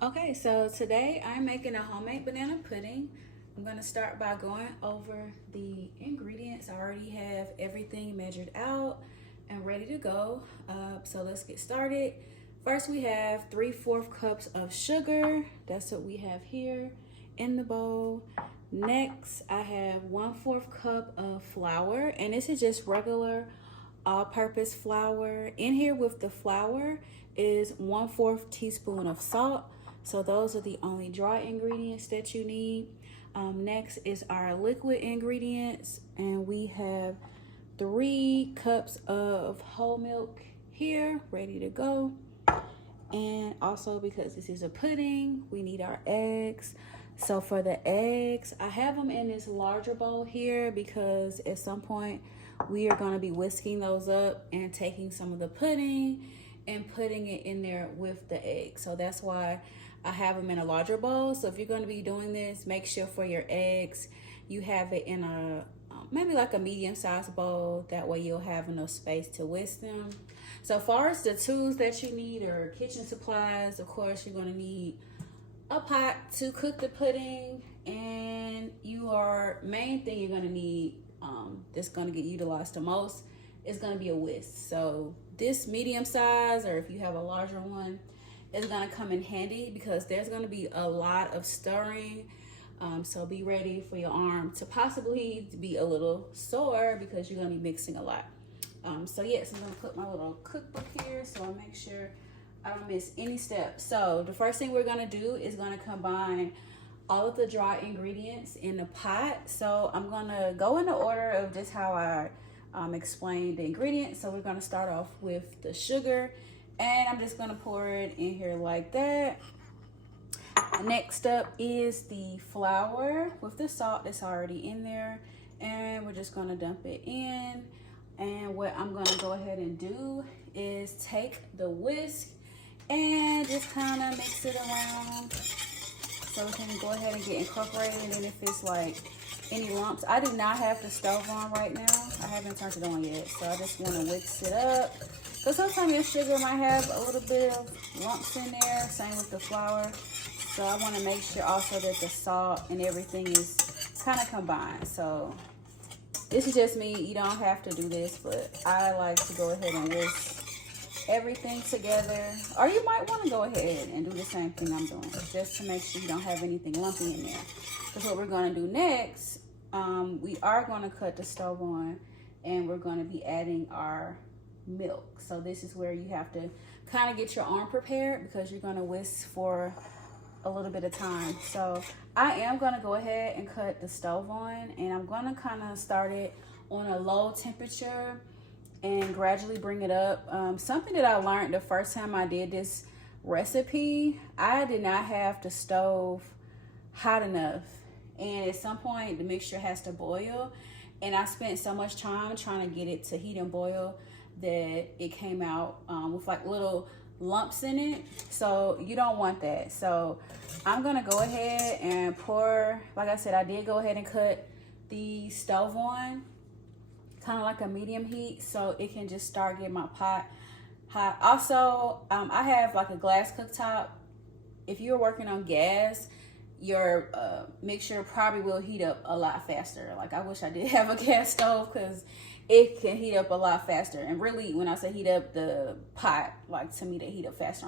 Okay, so today I'm making a homemade banana pudding. I'm gonna start by going over the ingredients. I already have everything measured out and ready to go. So let's get started. First, we have 3/4 cups of sugar. That's what we have here in the bowl. Next, I have 1/4 cup of flour, and this is just regular all-purpose flour. In here with the flour is 1/4 teaspoon of salt. So those are the only dry ingredients that you need. Next is our liquid ingredients, and we have 3 cups of whole milk here ready to go. And also, because this is a pudding, we need our eggs. So for the eggs, I have them in this larger bowl here because at some point we are going to be whisking those up and taking some of the pudding and putting it in there with the egg. So that's why I have them in a larger bowl. So if you're going to be doing this, make sure for your eggs you have it in a maybe like a medium-sized bowl. That way you'll have enough space to whisk them. So far as the tools that you need or kitchen supplies, of course you're going to need a pot to cook the pudding, and main thing you're going to need that's going to get utilized the most is going to be a whisk. So this medium size, or if you have a larger one, is going to come in handy because there's going to be a lot of stirring. So be ready for your arm to possibly be a little sore because you're going to be mixing a lot. So yes, I'm going to put my little cookbook here so I make sure I don't miss any steps. So the first thing we're going to do is going to combine all of the dry ingredients in the pot. So I'm going to go in the order of just how I explained the ingredients. So we're going to start off with the sugar, and I'm just going to pour it in here like that. Next up is the flour with the salt that's already in there, and we're just going to dump it in. And what I'm going to go ahead and do is take the whisk and just kind of mix it around so it can go ahead and get incorporated. And then if it's like any lumps, I do not have the stove on right now. I haven't turned it on yet, so I just want to whisk it up. So sometimes your sugar might have a little bit of lumps in there, same with the flour. So I want to make sure also that the salt and everything is kind of combined. So this is just me. You don't have to do this, but I like to go ahead and whisk everything together. Or you might want to go ahead and do the same thing I'm doing, just to make sure you don't have anything lumpy in there. Because what we're going to do next, we are going to cut the stove on, and we're going to be adding our milk. So this is where you have to kind of get your arm prepared because you're going to whisk for a little bit of time. So I am going to go ahead and cut the stove on, and I'm going to kind of start it on a low temperature and gradually bring it up. Something that I learned the first time I did this recipe, I did not have the stove hot enough, and at some point the mixture has to boil, and I spent so much time trying to get it to heat and boil that it came out with like little lumps in it. So you don't want that. So I'm gonna go ahead and pour. Like I said, I did go ahead and cut the stove on kind of like a medium heat so it can just start getting my pot hot. Also, I have like a glass cooktop. If you're working on gas, your mixture probably will heat up a lot faster. Like I wish I did have a gas stove because it can heat up a lot faster. And really, when I say heat up, the pot, like to me, they heat up faster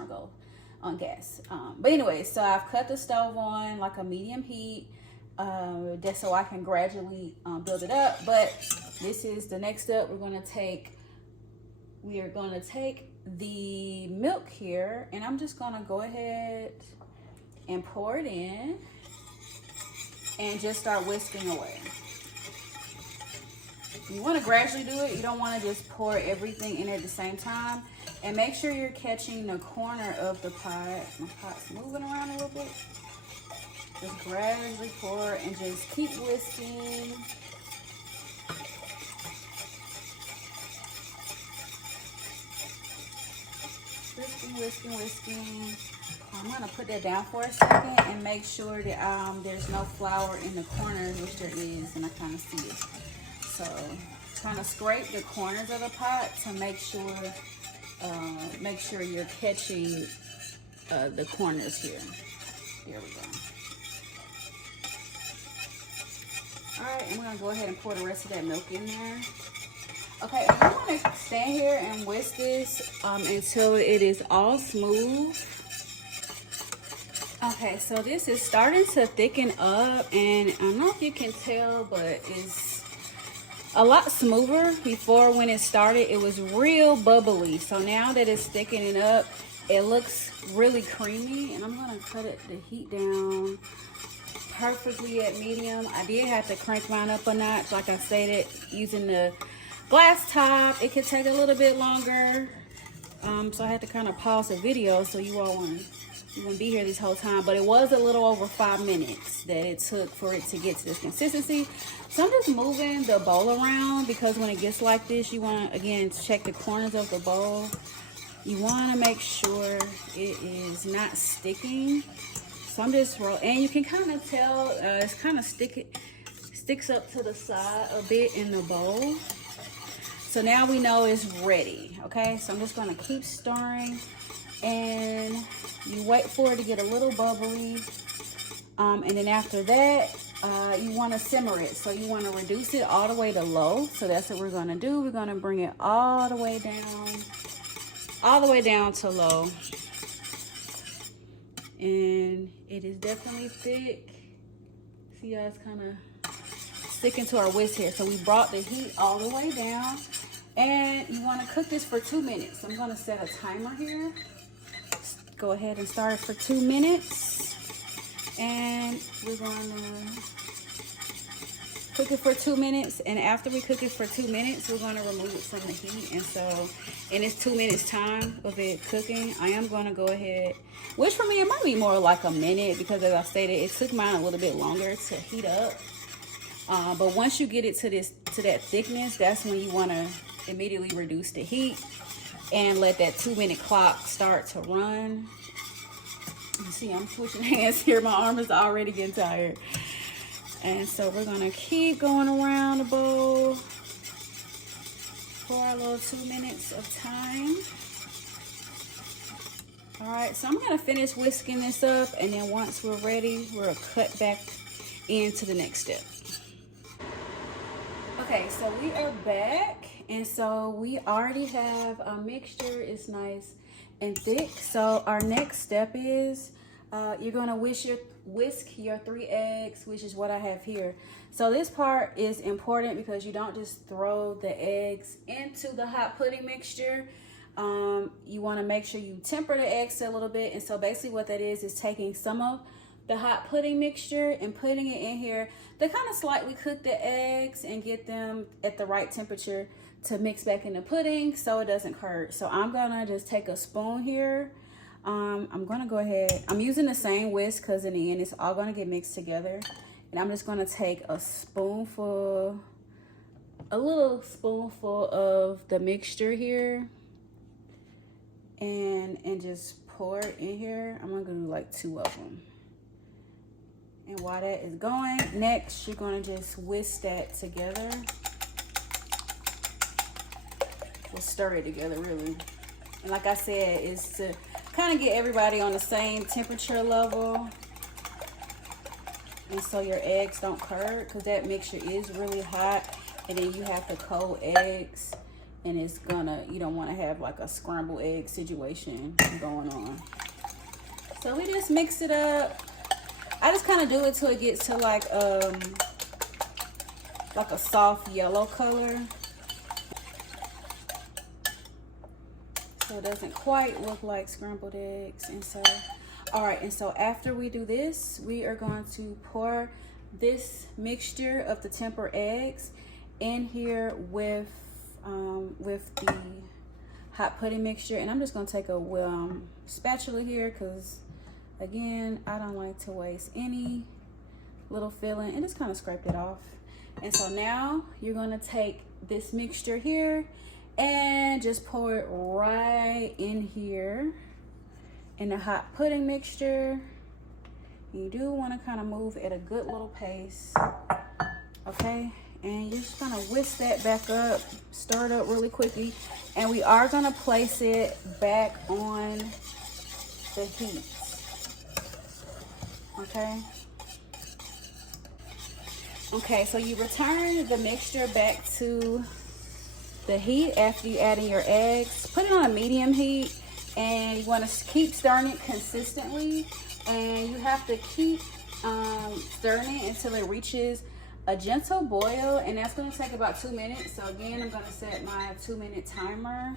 on gas. But anyway, so I've cut the stove on like a medium heat, just so I can gradually build it up. But this is the next step. We are gonna take the milk here, and I'm just gonna go ahead and pour it in and just start whisking away. You want to gradually do it. You don't want to just pour everything in at the same time. And make sure you're catching the corner of the pot. My pot's moving around a little bit. Just gradually pour and just keep whisking. Whisking. I'm going to put that down for a second and make sure that there's no flour in the corner, which there is, and I kind of see it. So kind of scrape the corners of the pot to make sure you're catching the corners here. There we go. All right, and we're gonna go ahead and pour the rest of that milk in there. Okay, and I'm gonna stand here and whisk this until it is all smooth. Okay, so this is starting to thicken up, and I don't know if you can tell, but it's a lot smoother. Before, when it started, it was real bubbly. So now that it's thickening up, it looks really creamy, and I'm gonna cut the heat down perfectly at medium. I did have to crank mine up a notch, like I stated, using the glass top. It could take a little bit longer, so I had to kind of pause the video so you all won't be here this whole time. But it was a little over 5 minutes that it took for it to get to this consistency. So I'm just moving the bowl around, because when it gets like this, you want to, again, check the corners of the bowl. You want to make sure it is not sticking. So I'm just rolling, and you can kind of tell it's kind of sticks up to the side a bit in the bowl. So now we know it's ready. Okay, so I'm just going to keep stirring, and you wait for it to get a little bubbly, and then after that you want to simmer it. So you want to reduce it all the way to low. So that's what we're going to do. We're going to bring it all the way down to low. And it is definitely thick. See how it's kind of sticking to our whisk here. So we brought the heat all the way down, and you want to cook this for 2 minutes. I'm going to set a timer here. Go ahead and start it for 2 minutes, and we're going to cook it for 2 minutes. And after we cook it for 2 minutes, we're going to remove it from the heat. And so in this 2 minutes time of it cooking, I am going to go ahead, which for me it might be more like a minute, because as I stated, it took mine a little bit longer to heat up. But once you get it to that thickness, that's when you want to immediately reduce the heat and let that 2 minute clock start to run. You see, I'm switching hands here. My arm is already getting tired. And so we're gonna keep going around the bowl for a little 2 minutes of time. All right, so I'm gonna finish whisking this up, and then once we're ready, we'll cut back into the next step. Okay, so we are back, and so we already have a mixture. It's nice and thick. So our next step is you're gonna whisk your 3 eggs, which is what I have here. So this part is important, because you don't just throw the eggs into the hot pudding mixture. You want to make sure you temper the eggs a little bit. And so basically what that is taking some of the hot pudding mixture and putting it in here to kind of slightly cook the eggs and get them at the right temperature to mix back in the pudding so it doesn't hurt. So I'm gonna just take a spoon here. I'm gonna go ahead, I'm using the same whisk, because in the end it's all gonna get mixed together. And I'm just gonna take a little spoonful of the mixture here, and just pour it in here. I'm gonna do like 2 of them. And while that is going, next you're gonna just whisk that together. We'll stir it together, really. And like I said, it's to kind of get everybody on the same temperature level, and so your eggs don't curdle, because that mixture is really hot, and then you have the cold eggs, and it's gonna, you don't want to have like a scrambled egg situation going on. So we just mix it up. I just kind of do it till it gets to like a soft yellow color, so it doesn't quite look like scrambled eggs. And so, all right, and so after we do this, we are going to pour this mixture of the tempered eggs in here with the hot pudding mixture. And I'm just going to take a spatula here, because again, I don't like to waste any little filling, and just kind of scrape it off. And so now you're going to take this mixture here and just pour it right in here in the hot pudding mixture. You do want to kind of move at a good little pace, okay? And you're just gonna whisk that back up, stir it up really quickly, and we are gonna place it back on the heat. Okay, so you return the mixture back to the heat after you add in your eggs. Put it on a medium heat, and you want to keep stirring it consistently, and you have to keep stirring it until it reaches a gentle boil, and that's going to take about 2 minutes. So again, I'm going to set my 2-minute timer,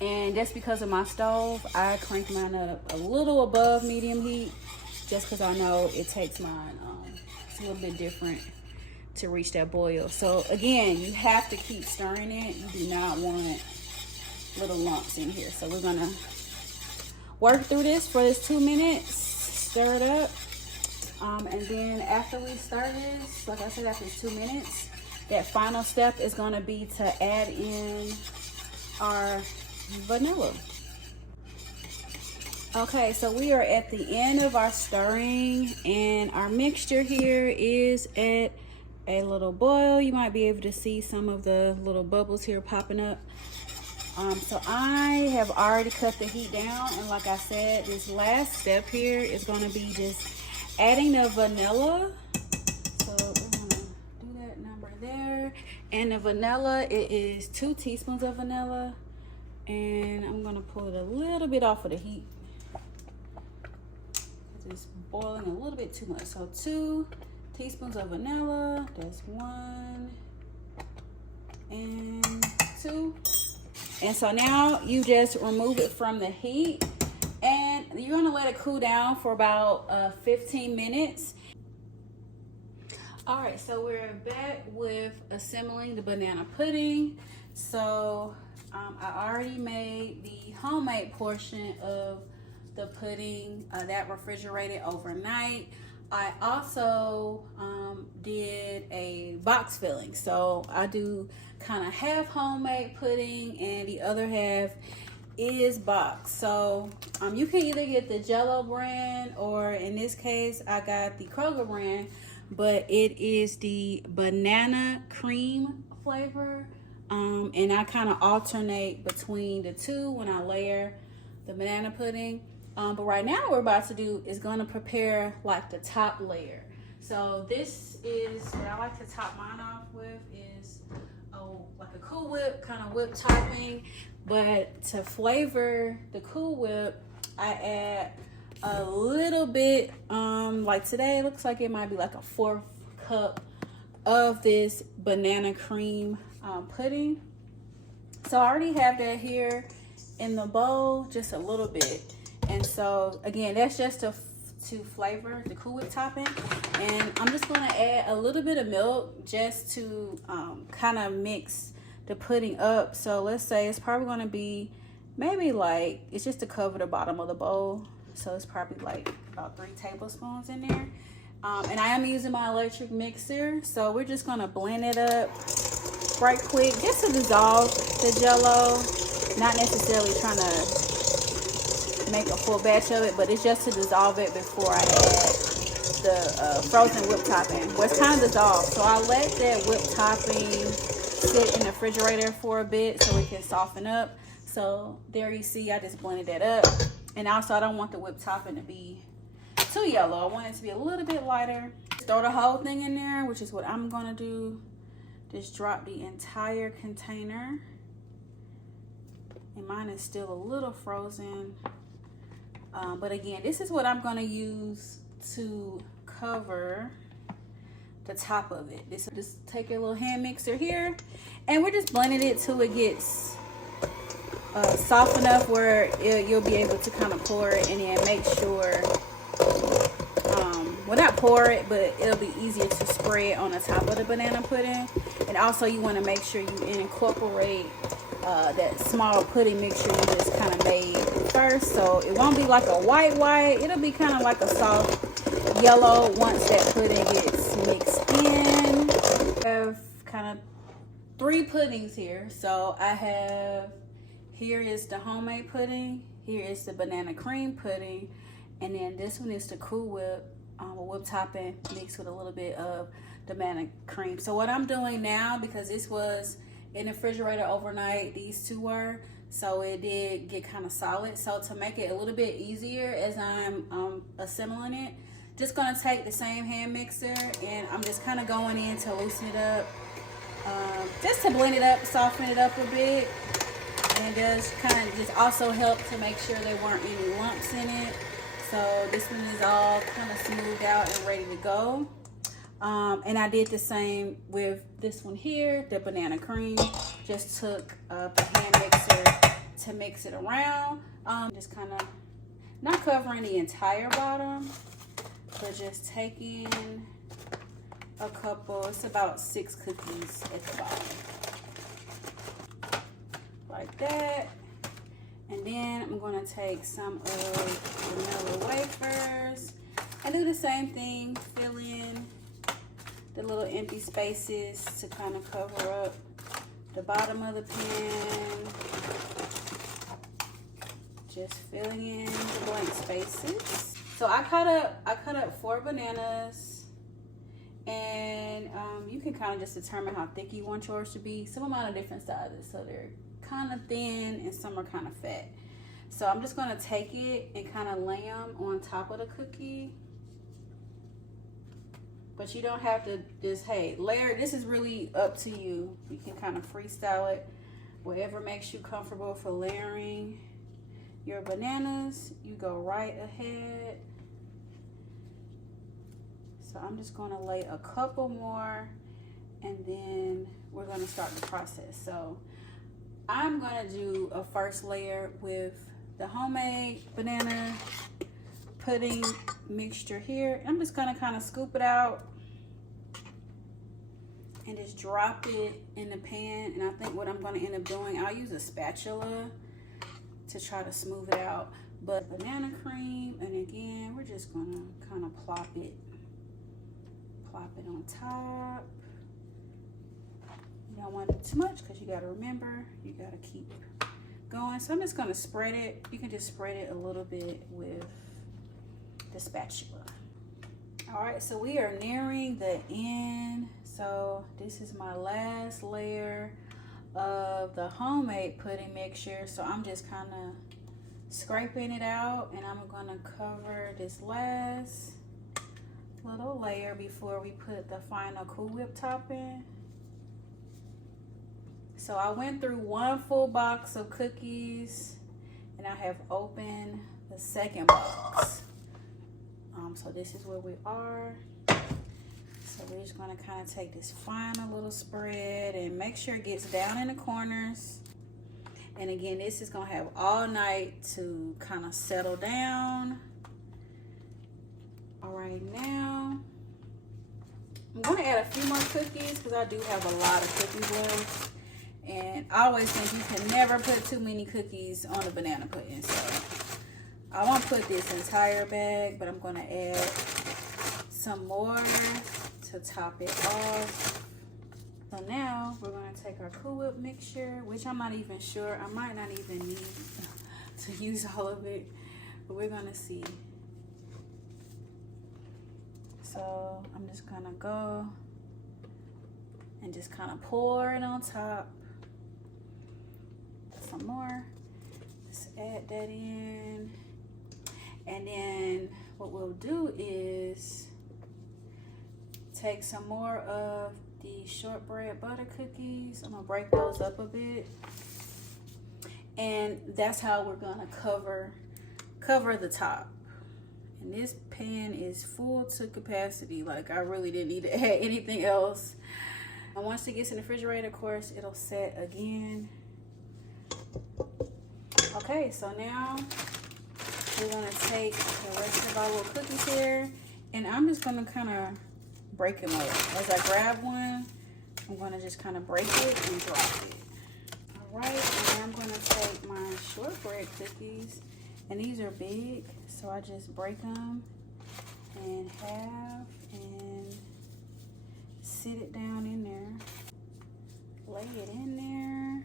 and that's because of my stove. I crank mine up a little above medium heat just because I know it takes mine it's a little bit different to reach that boil. So again, you have to keep stirring it. You do not want little lumps in here. So we're gonna work through this for this 2 minutes, stir it up, and then after we stir this, like I said, after 2 minutes, that final step is gonna be to add in our vanilla. Okay, so we are at the end of our stirring, and our mixture here is at a little boil. You might be able to see some of the little bubbles here popping up. So I have already cut the heat down, and like I said, this last step here is going to be just adding the vanilla. So we're going to do that number there, and the vanilla, it is 2 teaspoons of vanilla, and I'm going to pull it a little bit off of the heat. It's boiling a little bit too much. So 2 teaspoons of vanilla. That's 1 and 2. And so now you just remove it from the heat, and you're gonna let it cool down for about 15 minutes. All right, so we're back with assembling the banana pudding. So I already made the homemade portion of the pudding that refrigerated overnight. I also did a box filling. So I do kind of half homemade pudding and the other half is box. So you can either get the Jello brand, or in this case I got the Kroger brand, but it is the banana cream flavor. And I kind of alternate between the two when I layer the banana pudding. But right now what we're about to do is going to prepare like the top layer. So this is what I like to top mine off with, is like a Cool Whip kind of whip topping. But to flavor the Cool Whip, I add a little bit, like today it looks like it might be like a 1/4 cup of this banana cream pudding. So I already have that here in the bowl, just a little bit. And so again, that's just to flavor the Cool Whip topping. And I'm just going to add a little bit of milk just to kind of mix the pudding up. So let's say it's probably going to be maybe like, it's just to cover the bottom of the bowl. So it's probably like about 3 tablespoons in there. And I am using my electric mixer. So we're just going to blend it up right quick just to dissolve the Jello. Not necessarily trying to make a full batch of it, but it's just to dissolve it before I add the frozen whip topping. Well, it's kind of dissolved, so I let that whip topping sit in the refrigerator for a bit so it can soften up. So there you see, I just blended that up. And also I don't want the whip topping to be too yellow. I want it to be a little bit lighter. Throw the whole thing in there, which is what I'm gonna do. Just drop the entire container. And mine is still a little frozen. But again, this is what I'm going to use to cover the top of it. Just take your little hand mixer here, and we're just blending it till it gets soft enough where you'll be able to kind of pour it, and then make sure, well, not pour it, but it'll be easier to spread on the top of the banana pudding. And also you want to make sure you incorporate that small pudding mixture you just kind of made first, so it won't be like a white, it'll be kind of like a soft yellow once that pudding gets mixed in. I have kind of 3 puddings here. So I have, here is the homemade pudding, here is the banana cream pudding, and then this one is the Cool Whip, whip topping mixed with a little bit of the banana cream. So what I'm doing now, because this was in the refrigerator overnight, these two were, so it did get kind of solid. So to make it a little bit easier as I'm assembling it, just gonna take the same hand mixer and I'm just kind of going in to loosen it up, just to blend it up, soften it up a bit. And it does kind of just also help to make sure there weren't any lumps in it. So this one is all kind of smoothed out and ready to go. And I did the same with this one here, the banana cream. Just took the hand mixer to mix it around. Just kind of not covering the entire bottom, but just taking a couple. It's about 6 cookies at the bottom. Like that. And then I'm going to take some of vanilla wafers and do the same thing, fill in the little empty spaces to kind of cover up the bottom of the pan. Just filling in the blank spaces. So I cut up 4 bananas, and you can kind of just determine how thick you want yours to be. Some of mine are different sizes, so they're kind of thin and some are kind of fat. So I'm just going to take it and kind of lay them on top of the cookie. But you don't have to just, hey, layer. This is really up to you. You can kind of freestyle it, whatever makes you comfortable for layering your bananas. You go right ahead. So I'm just going to lay a couple more, and then we're going to start the process. So I'm going to do a first layer with the homemade banana pudding mixture here. I'm just going to kind of scoop it out and just drop it in the pan. And I think what I'm going to end up doing, I'll use a spatula to try to smooth it out. But banana cream, and again, we're just going to kind of plop it on top. You don't want it too much because you got to remember, you got to keep going. So I'm just going to spread it. You can just spread it a little bit with the spatula. All right, so we are nearing the end. So this is my last layer of the homemade pudding mixture. So I'm just kind of scraping it out, and I'm going to cover this last little layer before we put the final Cool Whip topping. So I went through 1 full box of cookies, and I have opened the second box. So this is where we are. So we're just gonna kind of take this final little spread and make sure it gets down in the corners. And again, this is gonna have all night to kind of settle down. All right, now I'm gonna add a few more cookies because I do have a lot of cookies left. And I always think you can never put too many cookies on a banana pudding. So I won't put this entire bag, but I'm going to add some more to top it off. So now we're going to take our Cool Whip mixture, which I'm not even sure. I might not even need to use all of it, but we're going to see. So I'm just going to go and just kind of pour it on top. Some more. Let's add that in. And then what we'll do is take some more of the shortbread butter cookies. I'm gonna break those up a bit. And that's how we're gonna cover the top. And this pan is full to capacity. Like, I really didn't need to add anything else. And once it gets in the refrigerator, of course, it'll set again. Okay, so now we're gonna take the rest of our little cookies here, and I'm just gonna kind of break them up. As I grab one, I'm gonna just kind of break it and drop it. All right, and I'm gonna take my shortbread cookies, and these are big, so I just break them in half and sit it down in there, lay it in there.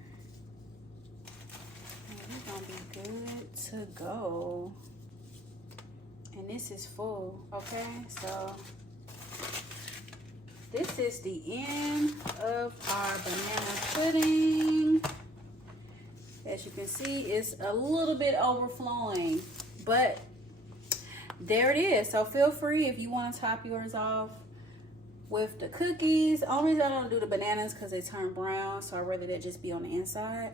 It's gonna be good to go. And this is full, okay? So this is the end of our banana pudding. As you can see, it's a little bit overflowing, but there it is. So feel free if you want to top yours off with the cookies. Only reason I don't do the bananas because they turn brown, so I'd rather that just be on the inside.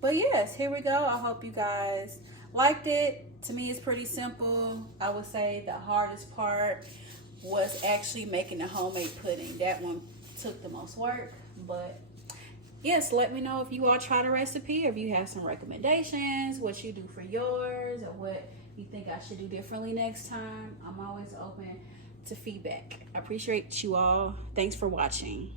But yes, here we go. I hope you guys liked it. To me, it's pretty simple. I would say the hardest part was actually making the homemade pudding. That one took the most work, but yes, let me know if you all try the recipe, or if you have some recommendations, what you do for yours, or what you think I should do differently next time. I'm always open to feedback. I appreciate you all. Thanks for watching.